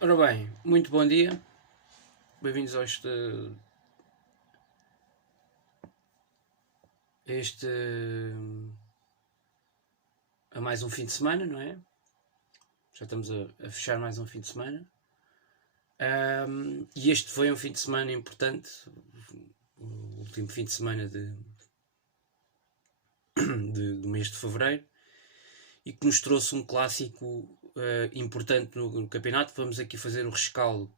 Ora bem, muito bom dia, bem-vindos a a mais um fim de semana, não é? Já estamos a fechar mais um fim de semana. E este foi um fim de semana importante, o último fim de semana do mês de fevereiro, e que nos trouxe um clássico importante no campeonato. Vamos aqui fazer o rescaldo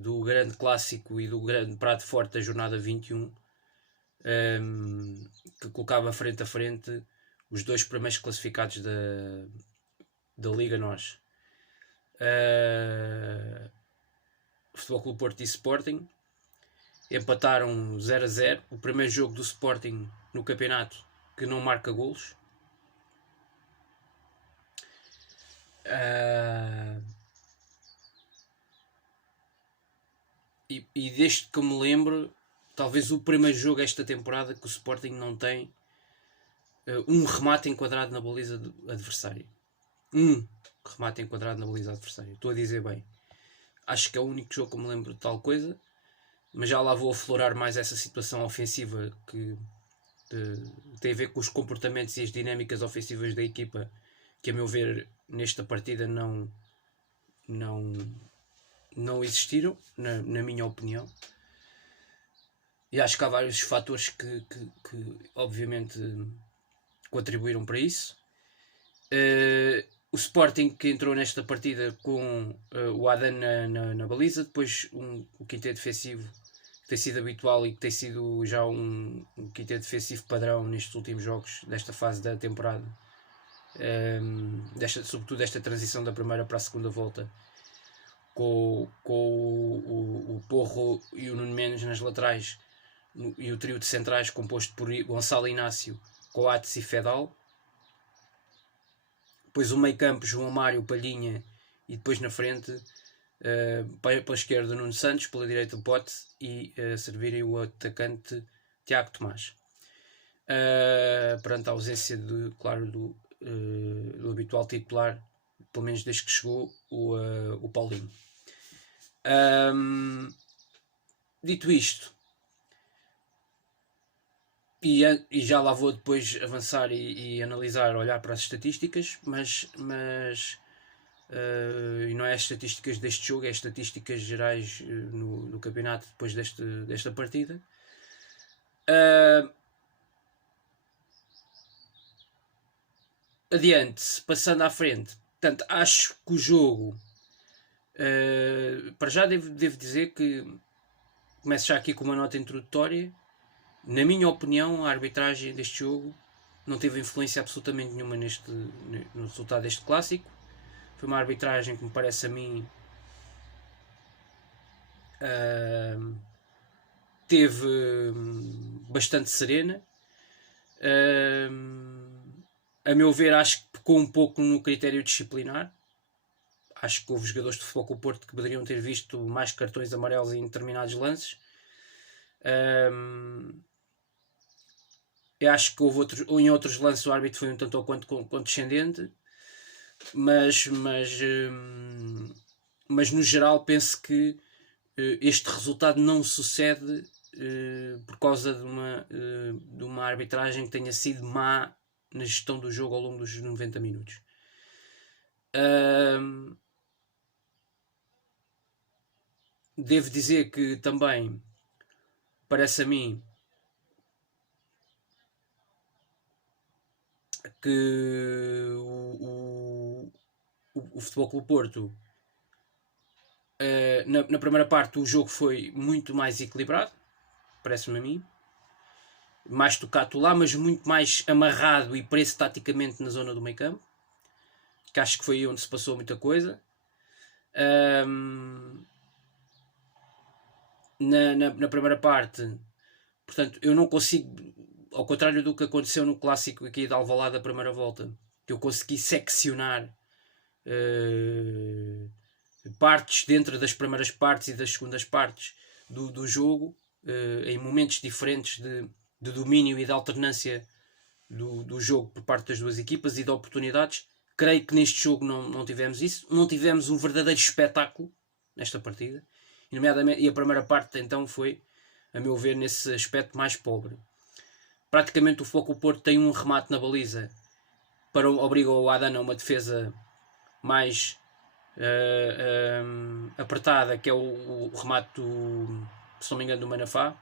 do grande clássico e do grande prato forte da jornada 21, que colocava frente a frente os dois primeiros classificados da Liga Nós. Futebol Clube Porto e Sporting empataram 0-0. O primeiro jogo do Sporting no campeonato que não marca golos. E desde que me lembro, talvez o primeiro jogo esta temporada que o Sporting não tem um remate enquadrado na baliza do adversário. Um remate enquadrado na baliza adversária. Estou a dizer bem. Acho que é o único jogo que eu me lembro de tal coisa, mas já lá vou aflorar mais essa situação ofensiva que tem a ver com os comportamentos e as dinâmicas ofensivas da equipa, que a meu ver nesta partida não existiram, na minha opinião. E acho que há vários fatores que obviamente contribuíram para isso. O Sporting, que entrou nesta partida com o Adan na baliza, depois o quinteto defensivo que tem sido habitual e que tem sido já um quinteto defensivo padrão nestes últimos jogos desta fase da temporada, sobretudo desta transição da primeira para a segunda volta, com o Porro e o Nuno Mendes nas laterais, e o trio de centrais composto por Gonçalo Inácio, Coates e Fedal. Depois o meio campo, João Mário, Palhinha, e depois na frente, pela esquerda, Nuno Santos, pela direita, o Pote, e servirem o atacante Tiago Tomás. Perante a ausência, do habitual titular, pelo menos desde que chegou, o Paulinho. Dito isto, e já lá vou depois avançar e analisar, olhar para as estatísticas, mas e não é as estatísticas deste jogo, é as estatísticas gerais no campeonato depois desta partida. Adiante, passando à frente, portanto, acho que o jogo, para já devo dizer que começo já aqui com uma nota introdutória. Na minha opinião, a arbitragem deste jogo não teve influência absolutamente nenhuma no resultado deste clássico. Foi uma arbitragem que me parece a mim teve bastante serena. A meu ver, acho que pecou um pouco no critério disciplinar. Acho que houve jogadores de Futebol Clube Porto que poderiam ter visto mais cartões amarelos em determinados lances. Eu acho que em outros lances o árbitro foi um tanto ou quanto condescendente, mas no geral penso que este resultado não sucede por causa de uma arbitragem que tenha sido má na gestão do jogo ao longo dos 90 minutos. Devo dizer que também parece a mim que o Futebol Clube Porto, na primeira parte, o jogo foi muito mais equilibrado, parece-me a mim, mais tocado lá, mas muito mais amarrado e preso taticamente na zona do meio campo, que acho que foi aí onde se passou muita coisa. Na primeira parte, portanto, eu não consigo, ao contrário do que aconteceu no clássico aqui de Alvalade da primeira volta, que eu consegui seccionar partes dentro das primeiras partes e das segundas partes do jogo, em momentos diferentes de domínio e de alternância do jogo por parte das duas equipas e de oportunidades. Creio que neste jogo não tivemos isso. Não tivemos um verdadeiro espetáculo nesta partida. E a primeira parte então foi, a meu ver, nesse aspecto mais pobre. Praticamente o Foco Porto tem um remate na baliza obriga o Adan a uma defesa mais apertada, que é o remate se não me engano, do Manafá,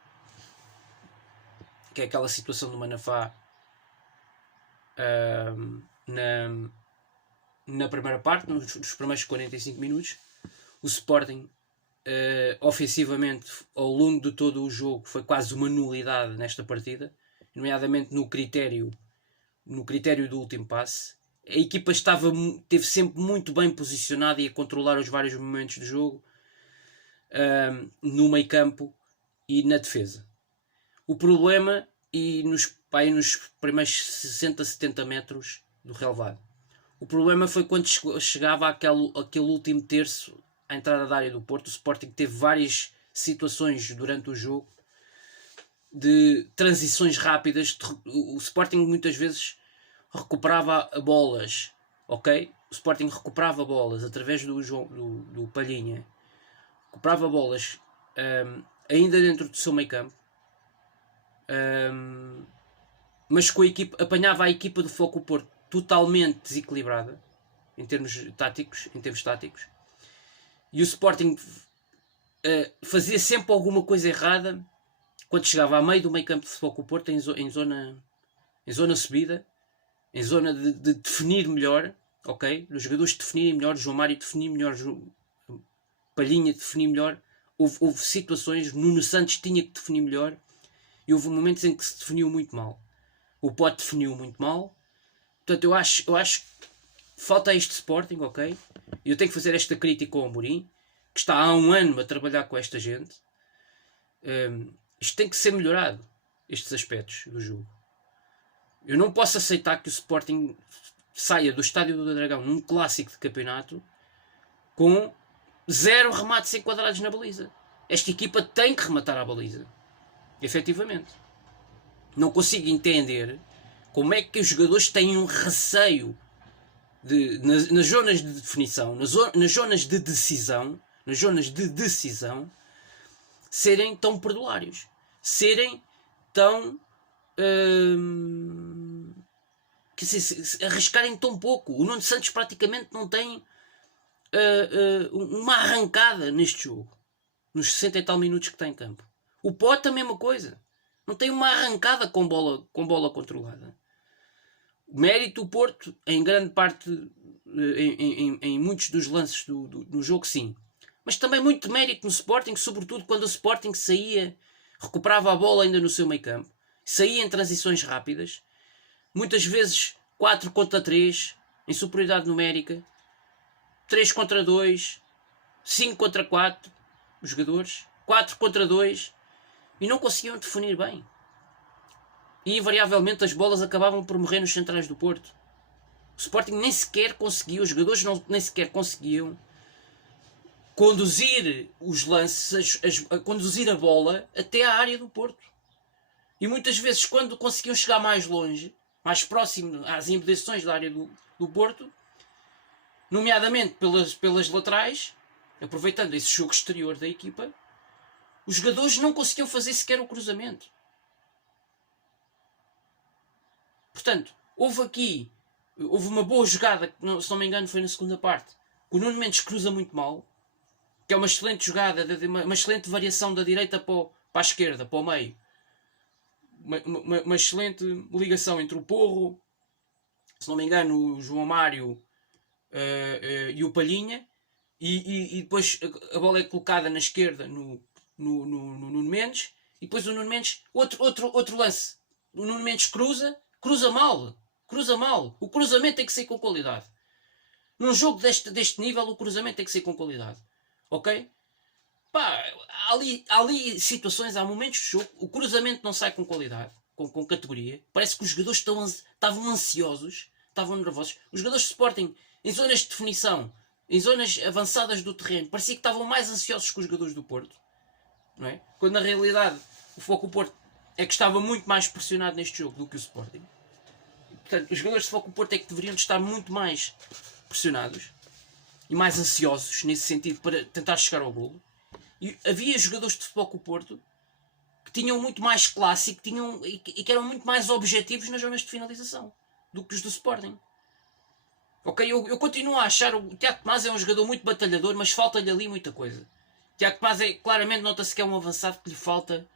que é aquela situação do Manafá na primeira parte, nos primeiros 45 minutos. O Sporting ofensivamente ao longo de todo o jogo foi quase uma nulidade nesta partida, nomeadamente no critério do último passe. A equipa esteve sempre muito bem posicionada e a controlar os vários momentos do jogo, no meio campo e na defesa. O problema, nos primeiros 60, 70 metros do relevado, o problema foi quando chegava aquele último terço à entrada da área do Porto. O Sporting teve várias situações durante o jogo de transições rápidas. O Sporting muitas vezes recuperava bolas, ok? O Sporting recuperava bolas através do Palhinha, recuperava bolas ainda dentro do seu meio campo, mas com a equipa, apanhava a equipa do Foco Porto totalmente desequilibrada em termos táticos, e o Sporting fazia sempre alguma coisa errada quando chegava a meio do meio campo de Foco Porto, em zona subida, em zona de definir melhor, ok? Os jogadores definirem melhor, João Mário definir melhor, Palhinha definir melhor. Houve situações, Nuno Santos tinha que definir melhor, e houve momentos em que se definiu muito mal. O Pote definiu muito mal. Portanto, eu acho que falta este Sporting, ok? E eu tenho que fazer esta crítica ao Amorim, que está há um ano a trabalhar com esta gente. Isto tem que ser melhorado, estes aspectos do jogo. Eu não posso aceitar que o Sporting saia do Estádio do Dragão num clássico de campeonato com 0 remates enquadrados na baliza. Esta equipa tem que rematar a baliza. Efetivamente. Não consigo entender como é que os jogadores têm um receio nas zonas de definição, nas zonas de decisão, serem tão perdulários, serem tão arriscarem tão pouco. O Nuno Santos praticamente não tem uma arrancada neste jogo, nos 60 e tal minutos que está em campo. O Pote a mesma coisa, não tem uma arrancada com bola controlada. O mérito do Porto, em grande parte, em muitos dos lances do jogo, sim. Mas também muito mérito no Sporting, sobretudo quando o Sporting saía, recuperava a bola ainda no seu meio campo, saía em transições rápidas, muitas vezes 4 contra 3, em superioridade numérica, 3 contra 2, 5 contra 4, os jogadores, 4 contra 2, e não conseguiam definir bem. E invariavelmente as bolas acabavam por morrer nos centrais do Porto. O Sporting nem sequer conseguiu, os jogadores nem sequer conseguiam conduzir os lances, conduzir a bola até à área do Porto. E muitas vezes, quando conseguiam chegar mais longe, mais próximo às imediações da área do Porto, nomeadamente pelas laterais, aproveitando esse jogo exterior da equipa, os jogadores não conseguiam fazer sequer o cruzamento. Portanto, houve uma boa jogada, se não me engano foi na segunda parte, o Nuno Mendes cruza muito mal, que é uma excelente jogada, uma excelente variação da direita para a esquerda, para o meio. Uma excelente ligação entre o Porro, se não me engano, o João Mário e o Palhinha, e depois a bola é colocada na esquerda no Nuno Mendes, e depois o Nuno Mendes, outro lance, o Nuno Mendes cruza mal. O cruzamento tem que ser com qualidade. Num jogo deste nível, o cruzamento tem que ser com qualidade. Ok? Pá, há ali situações, há momentos de jogo, o cruzamento não sai com qualidade, com categoria. Parece que os jogadores estavam ansiosos, estavam nervosos. Os jogadores de Sporting, em zonas de definição, em zonas avançadas do terreno, parecia que estavam mais ansiosos que os jogadores do Porto. Não é? Quando na realidade o Foco Porto é que estava muito mais pressionado neste jogo do que o Sporting. Portanto, os jogadores de Futebol Clube do Porto é que deveriam estar muito mais pressionados e mais ansiosos nesse sentido para tentar chegar ao golo. E havia jogadores de Futebol Clube do Porto que tinham muito mais classe e que eram muito mais objetivos nas zonas de finalização do que os do Sporting. Ok, eu continuo a achar o Tiago Tomás é um jogador muito batalhador, mas falta-lhe ali muita coisa. O Tiago Tomás claramente nota-se que é um avançado que lhe falta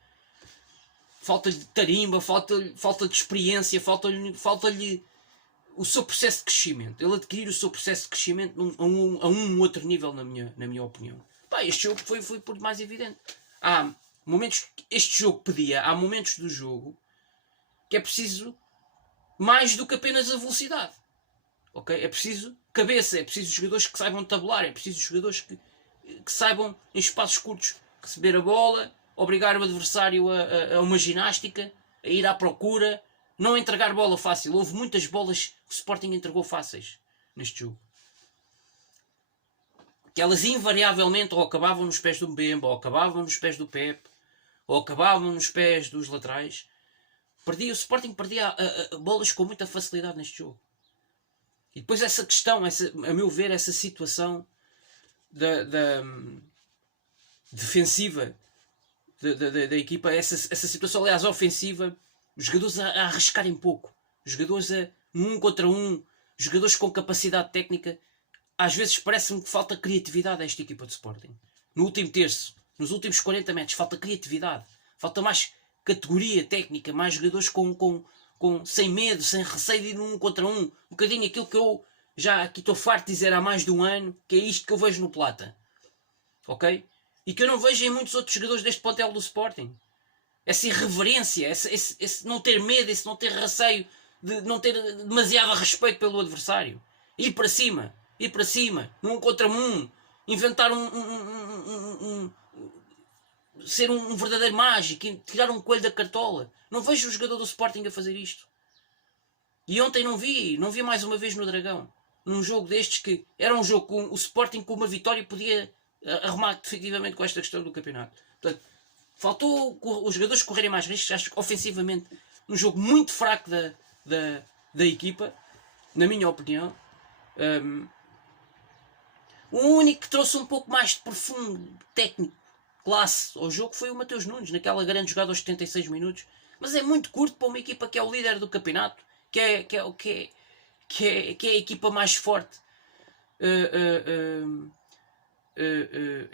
de tarimba, falta de experiência, falta-lhe o seu processo de crescimento. Ele adquirir o seu processo de crescimento a um outro nível, na minha opinião. Pá, este jogo foi por mais evidente. Há momentos que este jogo pedia, há momentos do jogo que é preciso mais do que apenas a velocidade. Okay? É preciso cabeça, é preciso jogadores que saibam tabular, é preciso jogadores que saibam, em espaços curtos, receber a bola, obrigar o adversário a uma ginástica, a ir à procura, não entregar bola fácil. Houve muitas bolas que o Sporting entregou fáceis neste jogo. Que elas invariavelmente ou acabavam nos pés do Mbemba, ou acabavam nos pés do Pep, ou acabavam nos pés dos laterais. O Sporting perdia bolas com muita facilidade neste jogo. E depois essa questão, a meu ver, essa situação da defensiva da equipa, essa situação, aliás, ofensiva, os jogadores a arriscarem pouco, os jogadores num contra um, jogadores com capacidade técnica, às vezes parece-me que falta criatividade a esta equipa de Sporting. No último terço, nos últimos 40 metros, falta criatividade, falta mais categoria técnica, mais jogadores sem medo, sem receio de ir num contra um. Um bocadinho aquilo que eu já aqui estou farto de dizer há mais de um ano, que é isto que eu vejo no Plata. Ok? E que eu não vejo em muitos outros jogadores deste plantel do Sporting. Essa irreverência, esse não ter medo, esse não ter receio, de não ter demasiado respeito pelo adversário. Ir para cima, num contra um, inventar ser um verdadeiro mágico, tirar um coelho da cartola. Não vejo o jogador do Sporting a fazer isto. E ontem não vi mais uma vez no Dragão. Num jogo destes que era um jogo com o Sporting com uma vitória podia arrumar definitivamente com esta questão do campeonato. Portanto, faltou os jogadores correrem mais riscos. Acho que ofensivamente um jogo muito fraco da equipa, na minha opinião. O único que trouxe um pouco mais de profundo técnico, classe ao jogo foi o Mateus Nunes, naquela grande jogada aos 76 minutos. Mas é muito curto para uma equipa que é o líder do campeonato, que é a equipa mais forte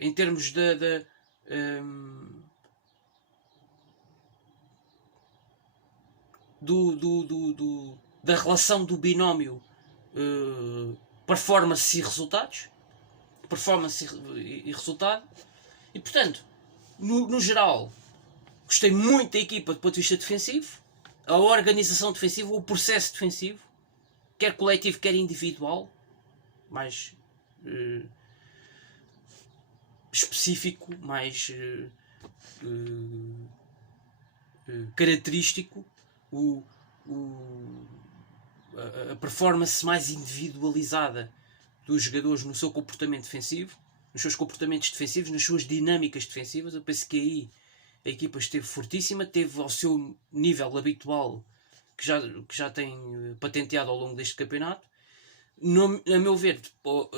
em termos da relação do binómio performance e resultados. Performance e resultado. E portanto, no geral, gostei muito da equipa do ponto de vista defensivo, a organização defensiva, o processo defensivo, quer coletivo, quer individual, mais específico, mais característico, a performance mais individualizada dos jogadores no seu comportamento defensivo, nos seus comportamentos defensivos, nas suas dinâmicas defensivas. Eu penso que aí a equipa esteve fortíssima, teve ao seu nível habitual que já tem patenteado ao longo deste campeonato. A meu ver,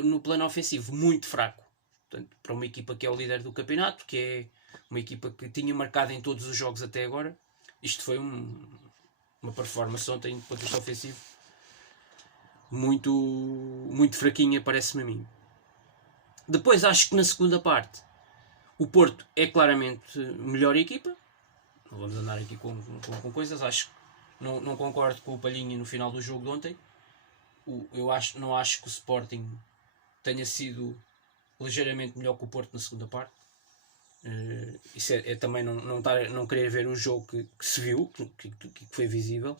no plano ofensivo, muito fraco. Portanto, para uma equipa que é o líder do campeonato, que é uma equipa que tinha marcado em todos os jogos até agora, isto foi uma performance ontem do ponto de vista ofensivo muito, muito fraquinha, parece-me a mim. Depois acho que na segunda parte o Porto é claramente melhor equipa. Não vamos andar aqui com coisas. Acho que não concordo com o Palhinha no final do jogo de ontem. Não acho que o Sporting tenha sido ligeiramente melhor que o Porto na segunda parte. Isso é também não querer ver o jogo que se viu, que foi visível.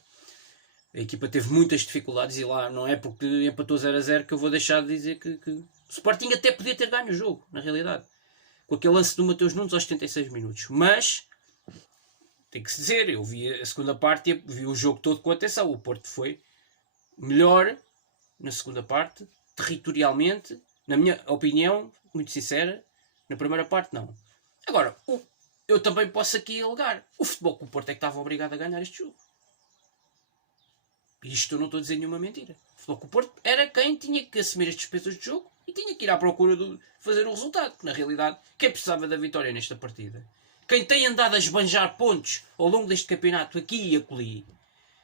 A equipa teve muitas dificuldades e lá não é porque empatou 0-0 que eu vou deixar de dizer que o Sporting até podia ter ganho o jogo, na realidade. Com aquele lance do Mateus Nunes aos 76 minutos. Mas, tem que se dizer, eu vi a segunda parte e vi o jogo todo com atenção. O Porto foi melhor na segunda parte, territorialmente, na minha opinião, muito sincera. Na primeira parte, não. Agora, eu também posso aqui alegar. O Futebol Clube do Porto é que estava obrigado a ganhar este jogo. E isto eu não estou a dizer nenhuma mentira. O Futebol Clube do Porto era quem tinha que assumir as despesas de jogo e tinha que ir à procura de fazer o resultado. Porque, na realidade, quem precisava da vitória nesta partida? Quem tem andado a esbanjar pontos ao longo deste campeonato aqui e acolhi,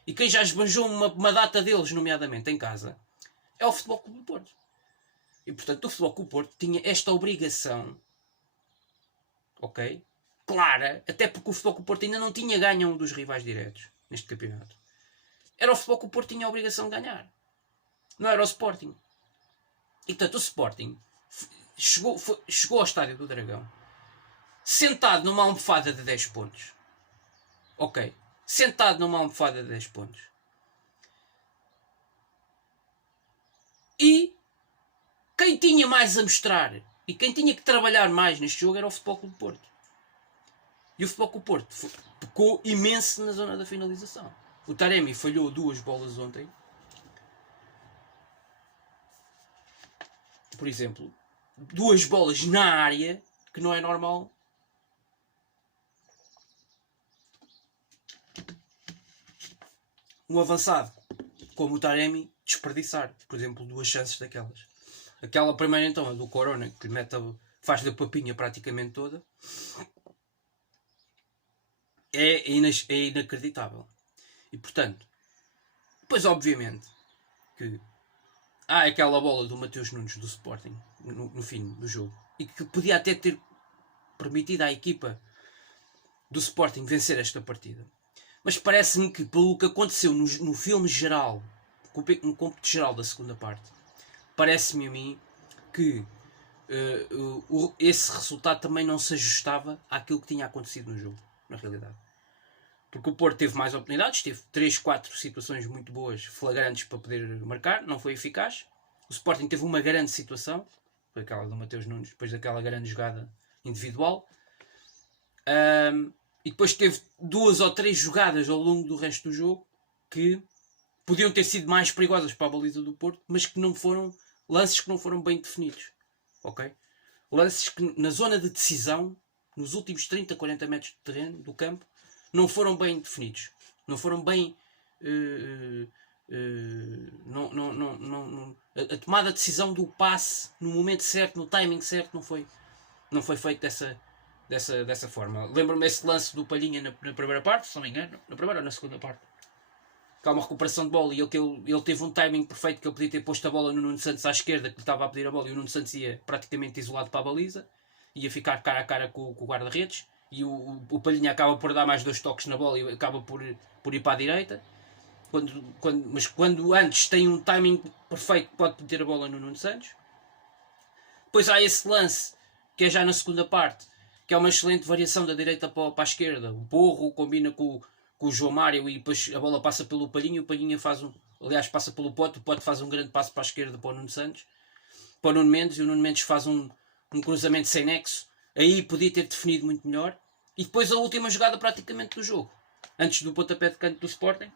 e quem já esbanjou uma data deles, nomeadamente em casa, é o Futebol Clube do Porto. E, portanto, o Futebol Clube do Porto tinha esta obrigação, ok? Clara, até porque o Futebol Clube do Porto ainda não tinha ganho um dos rivais diretos neste campeonato. Era o Futebol que o Porto tinha a obrigação de ganhar. Não era o Sporting. E, portanto, o Sporting chegou ao Estádio do Dragão sentado numa almofada de 10 pontos. Ok. Sentado numa almofada de 10 pontos. E quem tinha mais a mostrar e quem tinha que trabalhar mais neste jogo era o Futebol Clube do Porto. E o Futebol Clube do Porto pecou imenso na zona da finalização. O Taremi falhou 2 bolas ontem. Por exemplo, 2 bolas na área, que não é normal. Um avançado como o Taremi desperdiçar, por exemplo, 2 chances daquelas. Aquela primeira então, a do Corona, que lhe faz da papinha praticamente toda, é inacreditável. E portanto, depois obviamente que há aquela bola do Mateus Nunes do Sporting no fim do jogo e que podia até ter permitido à equipa do Sporting vencer esta partida. Mas parece-me que pelo que aconteceu no filme geral, no cômputo geral da segunda parte, parece-me a mim que esse resultado também não se ajustava àquilo que tinha acontecido no jogo, na realidade. Porque o Porto teve mais oportunidades, teve 3, 4 situações muito boas, flagrantes para poder marcar, não foi eficaz. O Sporting teve uma grande situação, foi aquela do Mateus Nunes, depois daquela grande jogada individual. E depois teve 2 ou 3 jogadas ao longo do resto do jogo que podiam ter sido mais perigosas para a baliza do Porto, mas que não foram lances que não foram bem definidos. Ok? Lances que na zona de decisão, nos últimos 30, 40 metros de terreno do campo, não foram bem definidos. Não foram bem... a tomada de decisão do passe no momento certo, no timing certo, não foi feito dessa forma. Lembro-me esse lance do Palhinha na primeira parte, se não me engano, na primeira ou na segunda parte. Que há uma recuperação de bola e ele teve um timing perfeito, que ele podia ter posto a bola no Nuno Santos à esquerda, que lhe estava a pedir a bola, e o Nuno Santos ia praticamente isolado para a baliza, ia ficar cara a cara com o guarda-redes, e o Palhinha acaba por dar mais 2 toques na bola e acaba por ir para a direita. Mas quando antes tem um timing perfeito, pode meter a bola no Nuno Santos. Depois há esse lance, que é já na segunda parte, que é uma excelente variação da direita para a esquerda. O Porro combina com o João Mário e depois a bola passa pelo Palhinha. O Palhinha passa pelo Pote. O Pote faz um grande passo para a esquerda para o Nuno Santos, para o Nuno Mendes, e o Nuno Mendes faz um cruzamento sem nexo. Aí podia ter definido muito melhor. E depois a última jogada praticamente do jogo, antes do pontapé de canto do Sporting,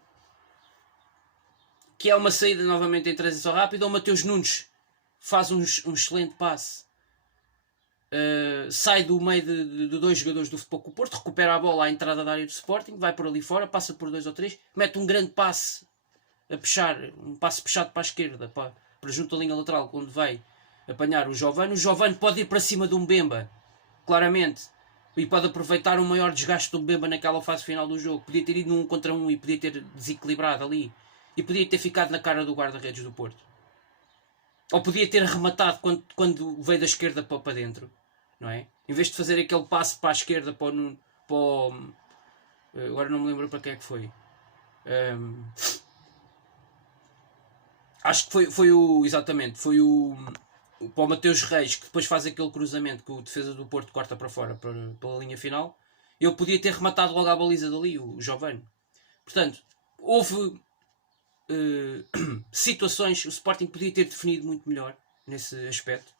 que é uma saída novamente em transição rápida. O Mateus Nunes faz um excelente passe, sai do meio de 2 jogadores do Futebol Clube do Porto, recupera a bola à entrada da área do Sporting, vai por ali fora, passa por 2 ou 3, mete um grande passe a puxar, um passe puxado para a esquerda, para junto à linha lateral, onde vai apanhar o Giovane. O Giovane pode ir para cima de um Mbemba, claramente, e pode aproveitar o maior desgaste do Mbemba naquela fase final do jogo. Podia ter ido num contra um e podia ter desequilibrado ali, e podia ter ficado na cara do guarda-redes do Porto, ou podia ter rematado quando veio da esquerda para dentro, não é? Em vez de fazer aquele passe para a esquerda agora não me lembro para quem é que foi. Acho que foi o para o Mateus Reis, que depois faz aquele cruzamento que o defesa do Porto corta para fora pela linha final. Eu podia ter rematado logo à baliza dali, o Giovane. Portanto, houve situações, o Sporting podia ter definido muito melhor nesse aspecto.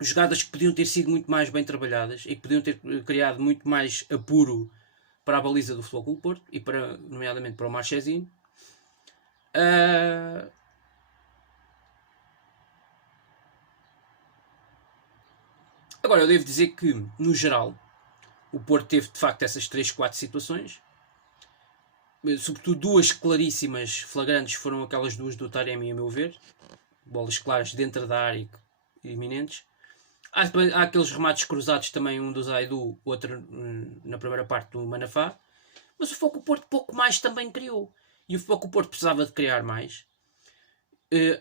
Jogadas que podiam ter sido muito mais bem trabalhadas e que podiam ter criado muito mais apuro para a baliza do Futebol Clube do Porto e nomeadamente para o Marchezinho. Agora, eu devo dizer que, no geral, o Porto teve de facto essas 3, 4 situações. sobretudo duas claríssimas flagrantes foram aquelas duas do Taremi, a meu ver. Bolas claras dentro da área iminentes. Há aqueles remates cruzados também, um do Zaidu, outro na primeira parte do Manafá. Mas o Futebol Porto pouco mais também criou. E o Futebol Porto precisava de criar mais.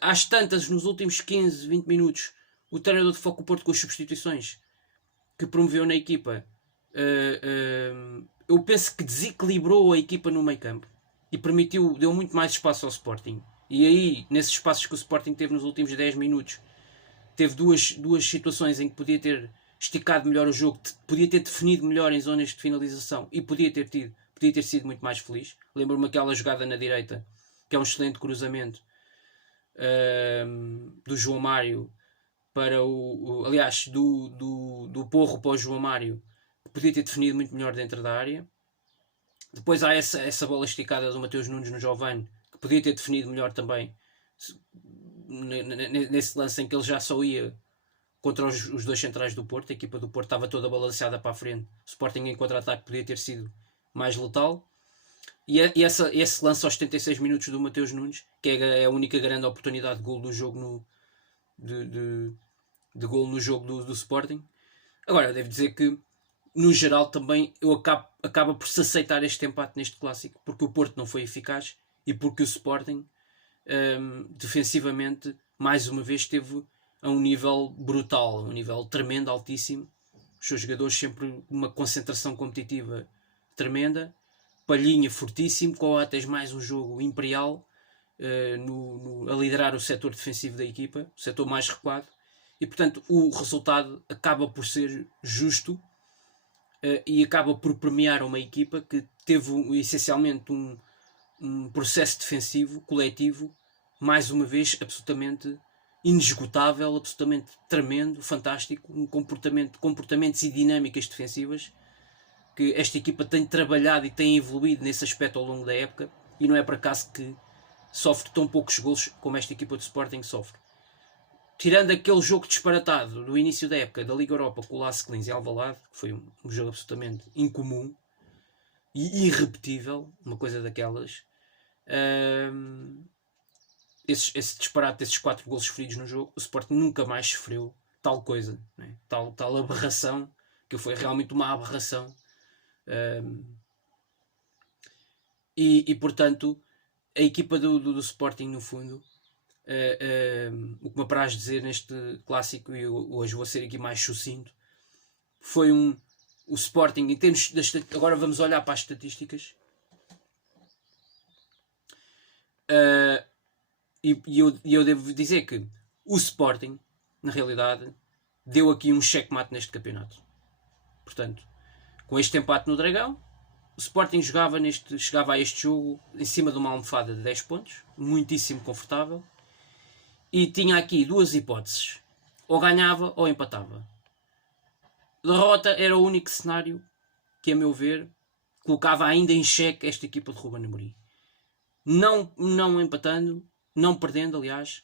Às tantas, nos últimos 15, 20 minutos, o treinador do Futebol Porto, com as substituições que promoveu na equipa, eu penso que desequilibrou a equipa no meio campo e deu muito mais espaço ao Sporting. E aí, nesses espaços que o Sporting teve nos últimos 10 minutos, teve duas situações em que podia ter esticado melhor o jogo, podia ter definido melhor em zonas de finalização e podia ter sido muito mais feliz. Lembro-me aquela jogada na direita, que é um excelente cruzamento do João Mário para aliás, do Porro para o João Mário, que podia ter definido muito melhor dentro da área. Depois há essa bola esticada do Mateus Nunes no Giovane, que podia ter definido melhor também, nesse lance em que ele já só ia contra os dois centrais do Porto. A equipa do Porto estava toda balanceada para a frente. O Sporting em contra-ataque podia ter sido mais letal. E esse lance aos 76 minutos do Mateus Nunes, que é a única grande oportunidade de gol do jogo de gol no jogo do Sporting. Agora, devo dizer que no geral também eu acaba por se aceitar este empate neste clássico, porque o Porto não foi eficaz e porque o Sporting defensivamente mais uma vez esteve a um nível brutal, um nível tremendo, altíssimo. Os seus jogadores sempre uma concentração competitiva tremenda. Palhinha fortíssimo, Coates mais um jogo imperial a liderar o setor defensivo da equipa, o setor mais recuado, e portanto o resultado acaba por ser justo e acaba por premiar uma equipa que teve essencialmente um processo defensivo coletivo, mais uma vez absolutamente inesgotável, absolutamente tremendo, fantástico, comportamentos e dinâmicas defensivas que esta equipa tem trabalhado e tem evoluído nesse aspecto ao longo da época, e não é por acaso que sofre tão poucos golos como esta equipa de Sporting sofre. Tirando aquele jogo disparatado do início da época da Liga Europa com o Lask Linz e Alvalade, que foi um jogo absolutamente incomum e irrepetível, uma coisa daquelas, esse disparate desses 4 golos sofridos no jogo, o Sporting nunca mais sofreu tal coisa, né? tal aberração, que foi realmente uma aberração. E portanto a equipa do Sporting, no fundo, o que me apraz dizer neste clássico, e hoje vou ser aqui mais sucinto, foi o Sporting em termos agora vamos olhar para as estatísticas, e eu devo dizer que o Sporting na realidade deu aqui um checkmate neste campeonato. Portanto, com este empate no Dragão, o Sporting chegava a este jogo em cima de uma almofada de 10 pontos, muitíssimo confortável, e tinha aqui duas hipóteses: ou ganhava ou empatava. Derrota era o único cenário que, a meu ver, colocava ainda em xeque esta equipa de Ruben Amorim. Não empatando, não perdendo, aliás,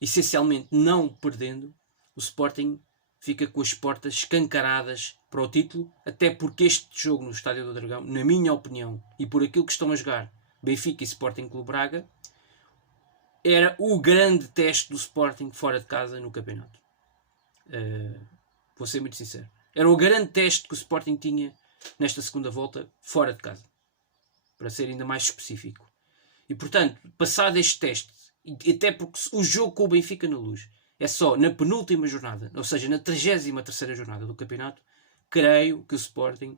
essencialmente não perdendo, o Sporting fica com as portas escancaradas para o título, até porque este jogo no Estádio do Dragão, na minha opinião, e por aquilo que estão a jogar Benfica e Sporting Clube Braga, era o grande teste do Sporting fora de casa no campeonato. Vou ser muito sincero. Era o grande teste que o Sporting tinha nesta segunda volta fora de casa, para ser ainda mais específico. E portanto, passado este teste, e até porque o jogo com o Benfica na Luz é só na penúltima jornada, ou seja, na 33ª jornada do campeonato, creio que o Sporting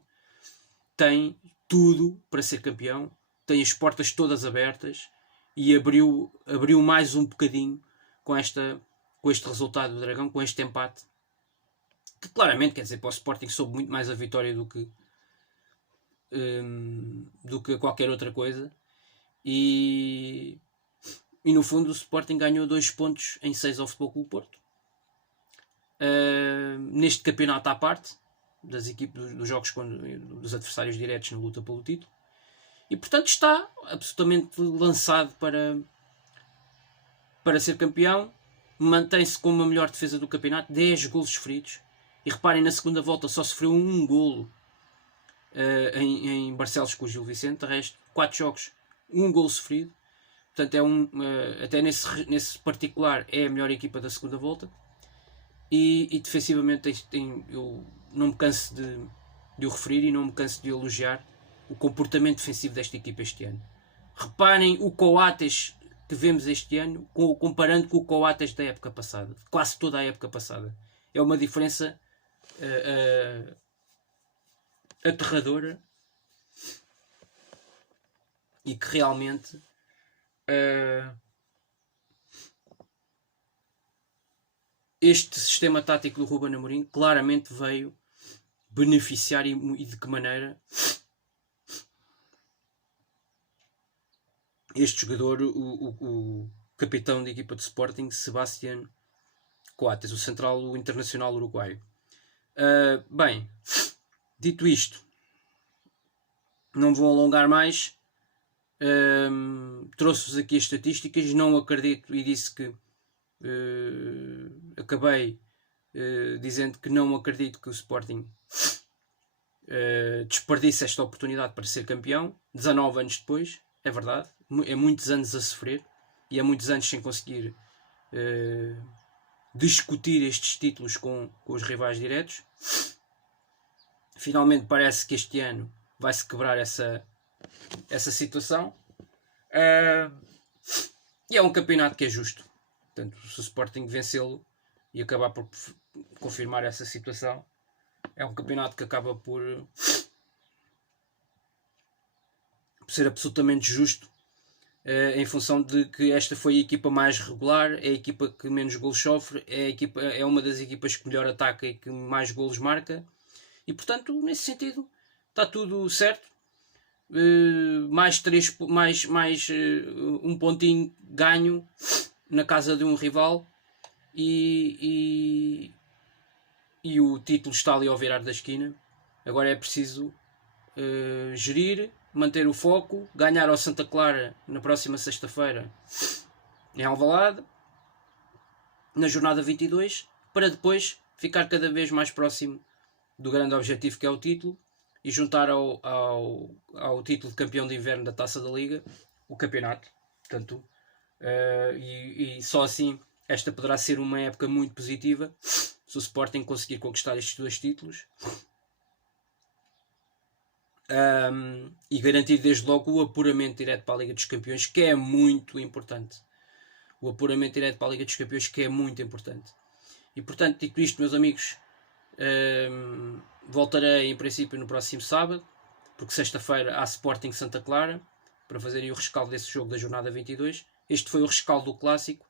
tem tudo para ser campeão, tem as portas todas abertas e abriu mais um bocadinho com este resultado do Dragão, com este empate, que claramente, quer dizer, para o Sporting soube muito mais a vitória do que qualquer outra coisa, e no fundo o Sporting ganhou 2 pontos em 6 ao Futebol Clube Porto, neste campeonato à parte das equipes, dos jogos dos adversários diretos na luta pelo título, e portanto está absolutamente lançado para ser campeão. Mantém-se com uma melhor defesa do campeonato, 10 golos sofridos, e reparem, na segunda volta só sofreu um golo em Barcelos com o Gil Vicente. De resto, 4 jogos um gol sofrido. Portanto, até nesse particular é a melhor equipa da segunda volta. E defensivamente eu não me canso de o referir e não me canso de elogiar o comportamento defensivo desta equipa este ano. Reparem o Coates que vemos este ano comparando com o Coates da época passada, quase toda a época passada. É uma diferença aterradora e que realmente este sistema tático do Ruben Amorim claramente veio beneficiar e de que maneira este jogador, o capitão da equipa de Sporting, Sebastián Coates, o central, o internacional uruguaio. Bem, dito isto, não vou alongar mais. Trouxe-vos aqui as estatísticas. Não acredito, e disse que acabei dizendo que não acredito que o Sporting desperdice esta oportunidade para ser campeão 19 anos depois. É verdade, é muitos anos a sofrer e é muitos anos sem conseguir discutir estes títulos com os rivais diretos. Finalmente parece que este ano vai-se quebrar essa situação. E é um campeonato que é justo. Portanto, se o Sporting vencê-lo e acabar por confirmar essa situação, é um campeonato que acaba por ser absolutamente justo, em função de que esta foi a equipa mais regular, é a equipa que menos golos sofre, é uma das equipas que melhor ataca e que mais golos marca, e portanto, nesse sentido, está tudo certo. Mais um pontinho ganho na casa de um rival e o título está ali ao virar da esquina. Agora é preciso gerir, manter o foco, ganhar ao Santa Clara na próxima sexta-feira em Alvalade, na jornada 22, para depois ficar cada vez mais próximo do grande objetivo que é o título e juntar ao título de campeão de inverno da Taça da Liga o campeonato. Portanto, e só assim esta poderá ser uma época muito positiva se o Sporting conseguir conquistar estes 2 títulos e garantir desde logo o apuramento direto para a Liga dos Campeões, que é muito importante. O apuramento direto para a Liga dos Campeões, que é muito importante. E portanto, dito isto, meus amigos, voltarei em princípio no próximo sábado, porque sexta-feira há Sporting Santa Clara, para fazerem o rescaldo desse jogo da jornada 22. Este foi o rescaldo do clássico.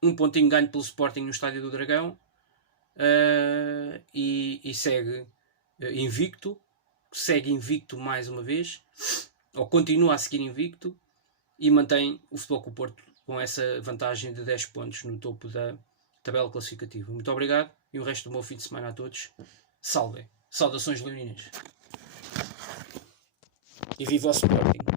Um pontinho ganho pelo Sporting no Estádio do Dragão, e segue invicto, mais uma vez, ou continua a seguir invicto, e mantém o Futebol Clube do Porto com essa vantagem de 10 pontos no topo da tabela classificativa. Muito obrigado e o resto do bom fim de semana a todos. Salve! Saudações leoninas! E viva o Sporting!